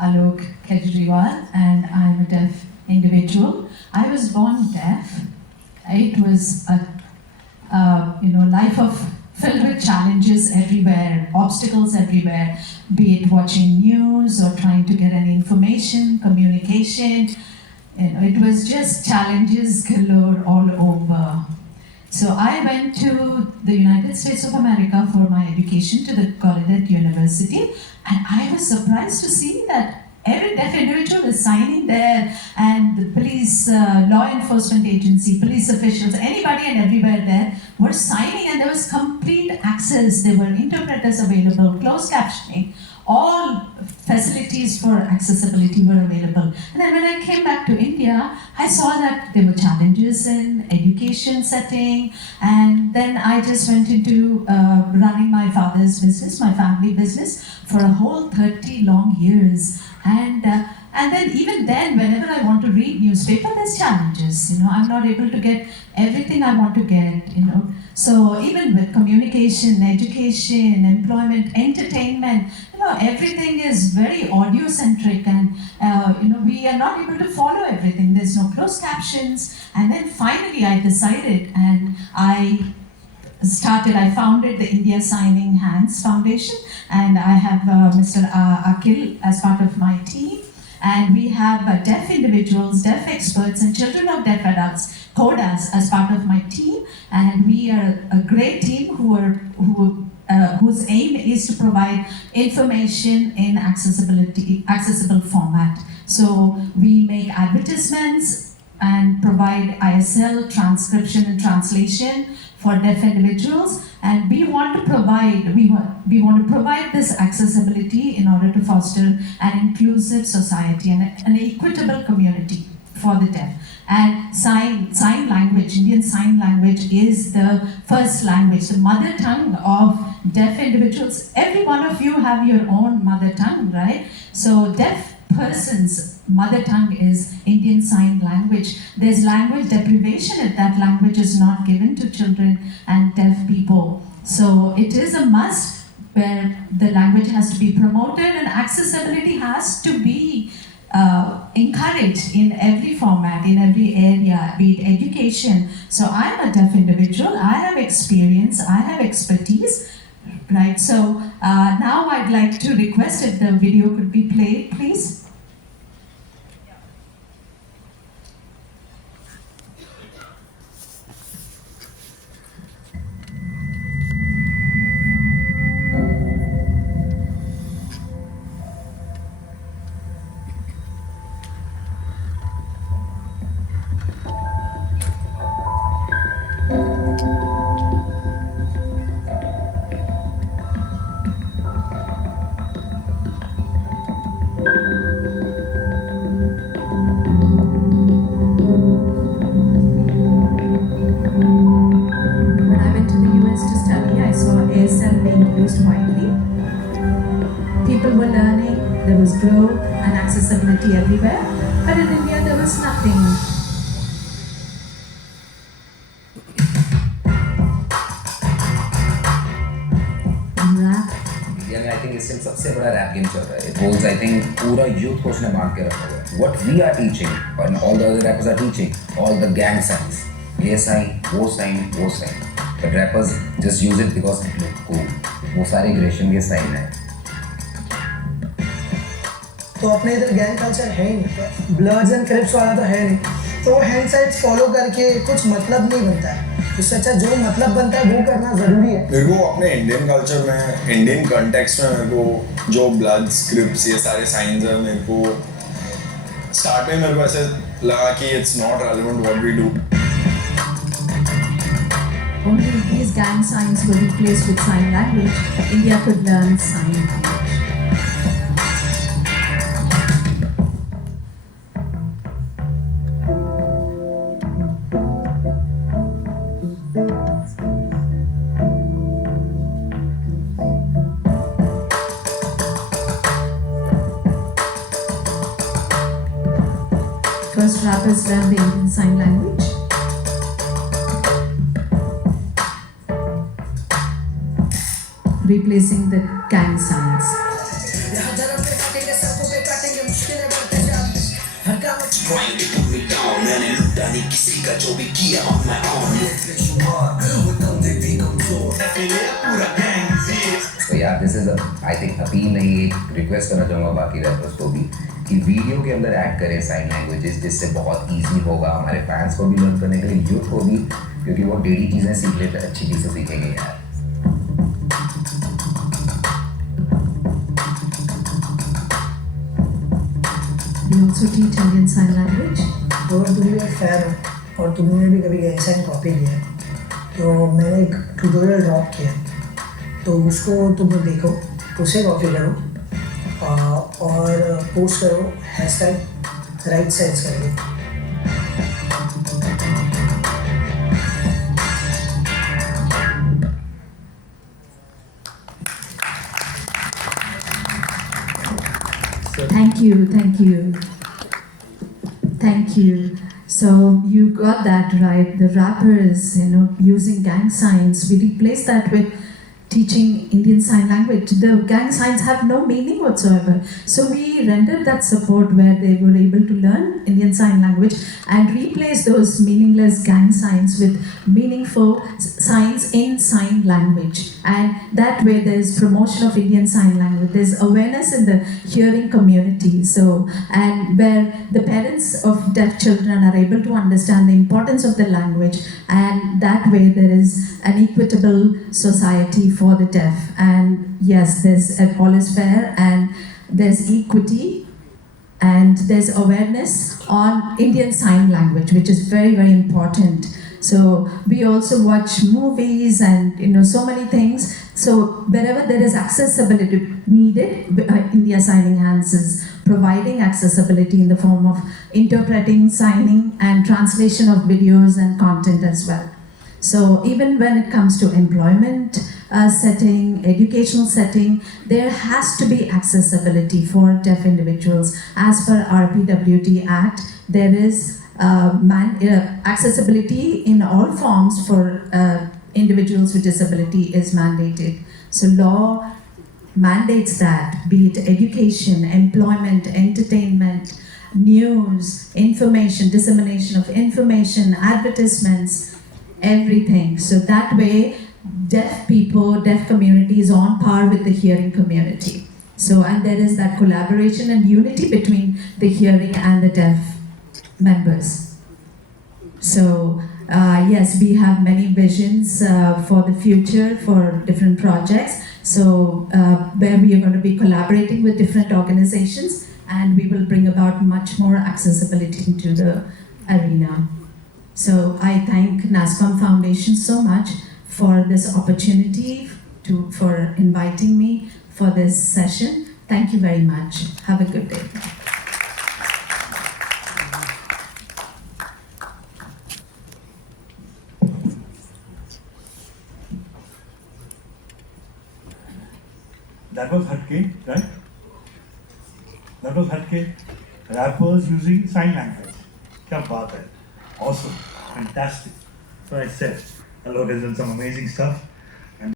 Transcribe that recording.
Alok Kejriwal, and I'm a deaf individual. I was born deaf. It was a life of filled with challenges everywhere, obstacles everywhere, be it watching news or trying to get any information, communication. It was just challenges galore all over. So I went to the United States of America for my education to the Gallaudet University, and I was surprised to see that every deaf individual is signing there, and the police, law enforcement agency, police officials, anybody and everywhere there were signing, and there was complete access. There were interpreters available, closed captioning, all facilities for accessibility were available. And then when I came back to India, I saw that there were challenges in education setting, and then I just went into running my father's business, my family business, for a whole 30 long years. And then even then, whenever I want to read newspaper, there's challenges. I'm not able to get everything I want to get. So even with communication, education, employment, entertainment, everything is very audio centric, and we are not able to follow everything. There's no closed captions. And then finally, I decided, and I founded the India Signing Hands Foundation, and I have Mr. Akhil as part of my team. And we have deaf individuals, deaf experts, and children of deaf adults, CODAs, as part of my team. And we are a great team whose aim is to provide information in accessible format. So we make advertisements and provide ISL, transcription and translation for deaf individuals, and we want to provide this accessibility in order to foster an inclusive society and an equitable community for the deaf. And sign language, Indian Sign Language, is the first language, the mother tongue of deaf individuals. Every one of you have your own mother tongue, right? So deaf person's mother tongue is Indian Sign Language. There's language deprivation if that language is not given to children and deaf people. So it is a must where the language has to be promoted, and accessibility has to be encouraged in every format, in every area, be it education. So I'm a deaf individual, I have experience, I have expertise, right? So now I'd like to request if the video could be played, please. People were learning, there was growth and accessibility everywhere, but in India there was nothing. India में I think इस time सबसे बड़ा rap game चल रहा है. It holds I think पूरा youth को उसने बांध के रखा हुआ है. What we are teaching and all the other rappers are teaching, all the gang signs, ये sign, वो sign. But rappers just use it because it looks cool. वो सारे ग्रेशन के साइन है. तो अपने इधर गैंग कल्चर है ही नहीं, ब्लड्स एंड क्रिप्स वाला तो है नहीं, तो हैंड साइड्स फॉलो करके कुछ मतलब नहीं बनता है. इससे अच्छा जो मतलब बनता है वो करना ज़रूरी है. मेरे को अपने इंडियन कल्चर में, इंडियन कॉन्टेक्स्ट में मेरे को जो ब्लड्स क्रिप्स ये सारे साइंस है, मेरे को स्टार्ट में मेरे को ऐसे लगा कि it's not relevant what we do. Only if these gang signs were replaced with sign language, India could learn sign language. First rappers learned the Indian Sign Language. Replacing the gang signs. trying to put me down. मैंने लूटा नहीं किसी का जो भी किया on my own. ये बेशुमार वो दंदे भी कमजोर. मेरे पूरा gang is. तो यार this is I think appeal नहीं, एक रिक्वेस्ट करना चाहूँगा बाकी रैपर्स को भी कि वीडियो के अंदर ऐड करें साइन लैंग्वेजेस, जिससे बहुत इजी होगा हमारे फैंस को भी लर्न करने के लिए, यूथ को भी, क्योंकि वो टेढ़ी चीज़ें सीख लेते हैं, अच्छी चीज़ें सीखेंगे यार. We also teach Indian Sign Language. तो अगर तुम भी एक फैन हो और तुमने भी कभी गैंग साइन कॉपी किया है, तो मैंने एक ट्यूटोरियल ड्रॉप किया है, तो उसको तुम देखो, उसे कॉपी करो और पोस्ट करो हैशटैग राइट साइड्स करके. Thank you, thank you. Thank you. So you got that right. The rappers, using gang signs, we replace that with teaching Indian Sign Language. The gang signs have no meaning whatsoever. So we rendered that support where they were able to learn Indian Sign Language and replace those meaningless gang signs with meaningful signs in sign language. And that way there's promotion of Indian Sign Language. There's awareness in the hearing community. So, and where the parents of deaf children are able to understand the importance of the language, and that way there is an equitable society for the deaf. And yes, there's all is fair, and there's equity, and there's awareness on Indian Sign Language, which is very, very important. So we also watch movies and so many things. So wherever there is accessibility needed, India Signing Hands is providing accessibility in the form of interpreting, signing, and translation of videos and content as well. So even when it comes to employment setting, educational setting, there has to be accessibility for deaf individuals. As per RPWD Act, there is accessibility in all forms for individuals with disability is mandated. So law mandates that, be it education, employment, entertainment, news, information, dissemination of information, advertisements, everything. So that way, deaf people, deaf community is on par with the hearing community. So, and there is that collaboration and unity between the hearing and the deaf members. So, yes, we have many visions for the future for different projects. So, where we are going to be collaborating with different organizations, and we will bring about much more accessibility into the arena. So, I thank Nasscom Foundation so much for this opportunity, for inviting me for this session. Thank you very much. Have a good day. That was Hatke, right? That was Hatke. Rappers using sign language. Kya baat hai? Awesome. Fantastic. So I said, Alok has done some amazing stuff.